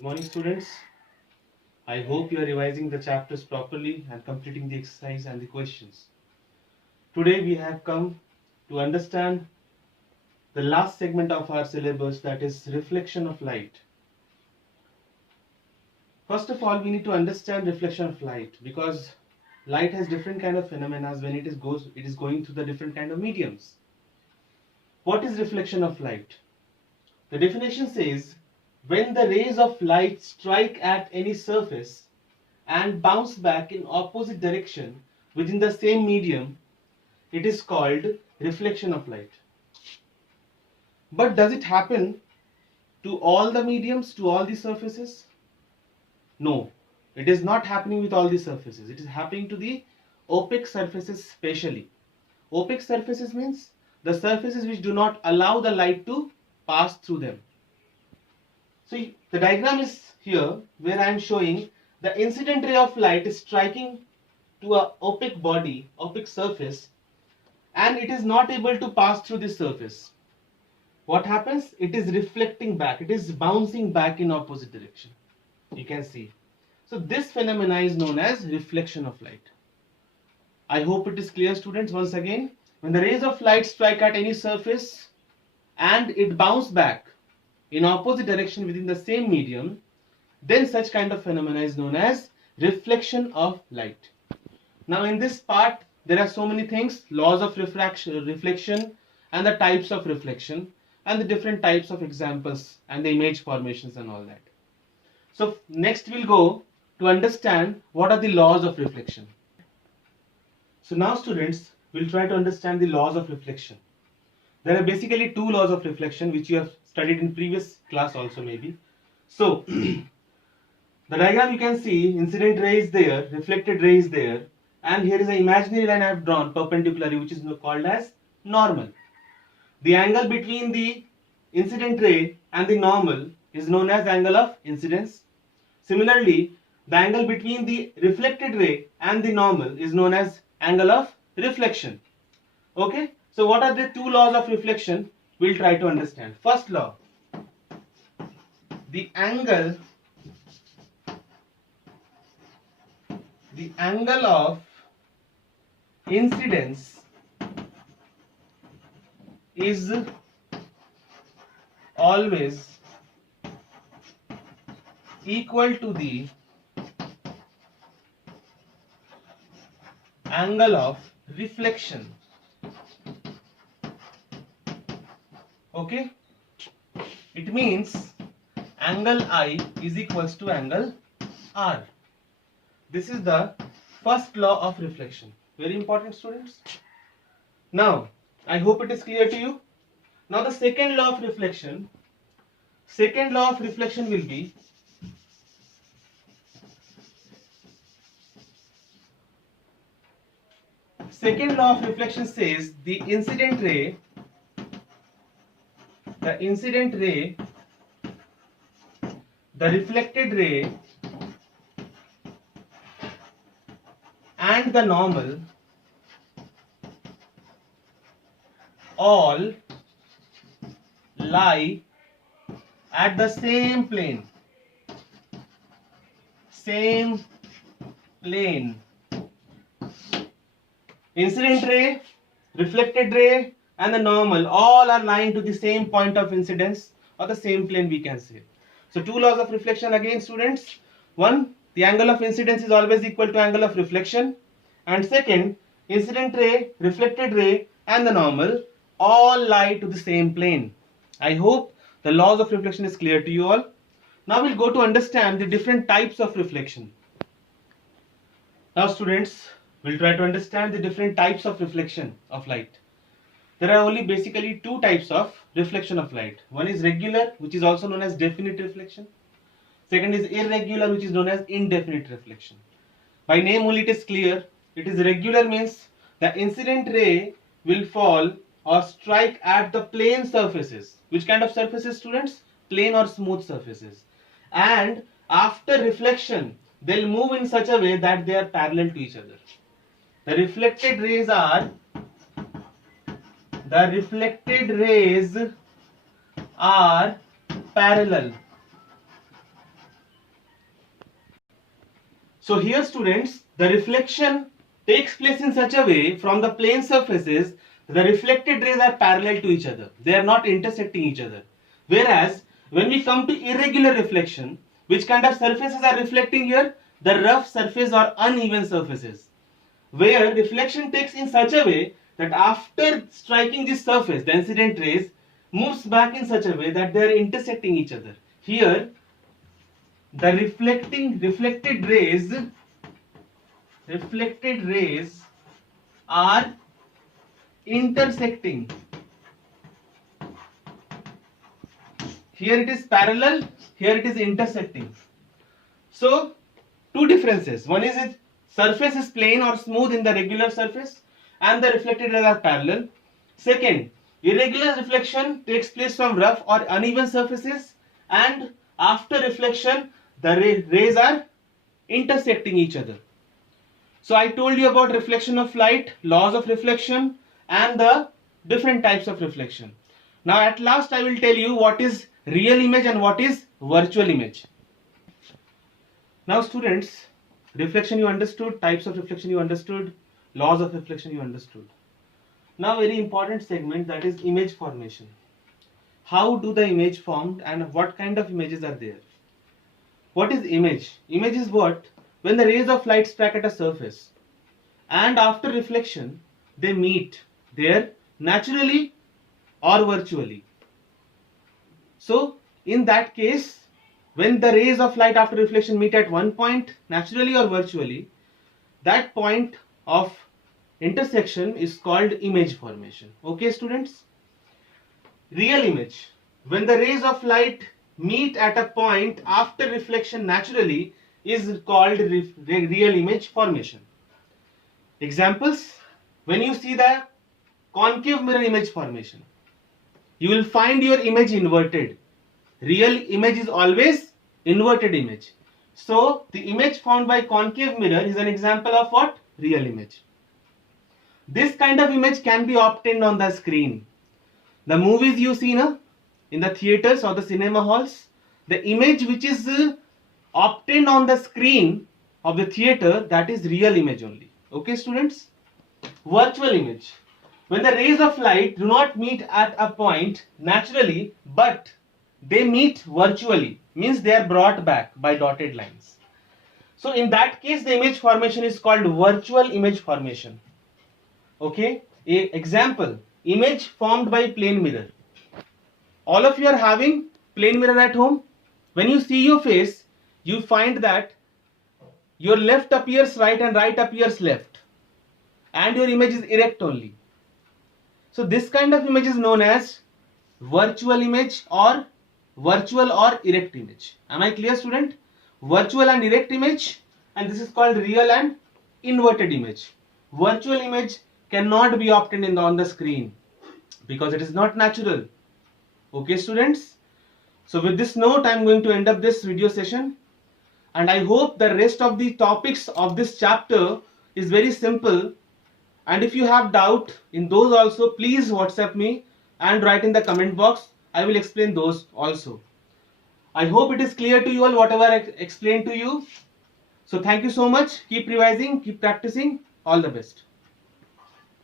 Good morning, students. I hope you are revising the chapters properly and completing the exercise and the questions. Today we have come to understand the last segment of our syllabus, that is reflection of light. First of all, we need to understand reflection of light because light has different kind of phenomena when it is going through the different kind of mediums. What is reflection of light? The definition says when the rays of light strike at any surface and bounce back in opposite direction within the same medium, it is called reflection of light. But does it happen to all the mediums, to all the surfaces? No, it is not happening with all the surfaces. It is happening to the opaque surfaces specially. Opaque surfaces means the surfaces which do not allow the light to pass through them. So the diagram is here where I am showing the incident ray of light is striking to a opaque body, opaque surface, and it is not able to pass through this surface. What happens? It is reflecting back. It is bouncing back in opposite direction. You can see. So this phenomena is known as reflection of light. I hope it is clear, students. Once again, when the rays of light strike at any surface and it bounce back in opposite direction within the same medium, then such kind of phenomena is known as reflection of light. Now in this part there are so many things: laws of reflection and the types of reflection and the different types of examples and the image formations and all that. So next we'll go to understand what are the laws of reflection. So now students, we'll try to understand the laws of reflection. There are basically two laws of reflection which you have studied in previous class also maybe. So the diagram you can see, incident ray is there, reflected ray is there, and here is an imaginary line I have drawn perpendicularly, which is called as normal. The angle between the incident ray and the normal is known as angle of incidence. Similarly, the angle between the reflected ray and the normal is known as angle of reflection. Okay, so what are the two laws of reflection? We'll try to understand. First law, the angle of incidence is always equal to the angle of reflection. Okay, it means angle I is equals to angle R. This is the first law of reflection. Very important, students. Now I hope it is clear to you. Now the second law of reflection will be second law of reflection says the incident ray, the reflected ray and the normal all lie at the same plane. Incident ray, reflected ray and the normal all are lying to the same point of incidence or the same plane, we can say. So two laws of reflection again, students. One, the angle of incidence is always equal to angle of reflection, and second, incident ray, reflected ray and the normal all lie to the same plane. I hope the laws of reflection is clear to you all. Now we'll go to understand the different types of reflection. Now students, we'll try to understand the different types of reflection of light. There are only basically two types of reflection of light. One is regular, which is also known as definite reflection. Second is irregular, which is known as indefinite reflection. By name only it is clear. It is regular means the incident ray will fall or strike at the plane surfaces. Which kind of surfaces, students? Plane or smooth surfaces. And after reflection, they'll move in such a way that they are parallel to each other. The reflected rays are parallel. So here students, the reflection takes place in such a way from the plane surfaces, the reflected rays are parallel to each other. They are not intersecting each other. Whereas when we come to irregular reflection, which kind of surfaces are reflecting here? The rough surface or uneven surfaces, where reflection takes in such a way that after striking this surface, the incident rays moves back in such a way that they are intersecting each other. Here, the reflected rays are intersecting. Here it is parallel, here it is intersecting. So, two differences. One is its surface is plane or smooth in the regular surface and the reflected rays are parallel. Second, irregular reflection takes place from rough or uneven surfaces, and after reflection the rays are intersecting each other. So I told you about reflection of light, laws of reflection and the different types of reflection. Now at last I will tell you what is real image and what is virtual image. Now students, reflection you understood, types of reflection you understood, laws of reflection you understood. Now very important segment, that is image formation. How do the image formed and what kind of images are there? What is image? Image is what? When the rays of light strike at a surface and after reflection they meet there naturally or virtually. So in that case, when the rays of light after reflection meet at one point naturally or virtually, that point of intersection is called image formation. Okay students? Real image. When the rays of light meet at a point after reflection naturally is called real image formation. Examples: when you see the concave mirror image formation, you will find your image inverted. Real image is always inverted image. So the image found by concave mirror is an example of what? Real image. This kind of image can be obtained on the screen. The movies you see in the theaters or the cinema halls, the image which is obtained on the screen of the theater, that is real image only. Okay students? Virtual image. When the rays of light do not meet at a point naturally but they meet virtually, means they are brought back by dotted lines. So in that case the image formation is called virtual image formation. Okay? Example, image formed by plane mirror. All of you are having plane mirror at home. When you see your face, you find that your left appears right and right appears left, and your image is erect only. So this kind of image is known as virtual image or virtual or erect image. Am I clear student? Virtual and erect image, and this is called real and inverted image. Virtual image cannot be obtained on the screen because it is not natural. Okay students? So with this note I am going to end up this video session, and I hope the rest of the topics of this chapter is very simple, and if you have doubt in those also, please WhatsApp me and write in the comment box. I will explain those also. I hope it is clear to you all whatever I explained to you. So thank you so much. Keep revising, keep practicing. All the best.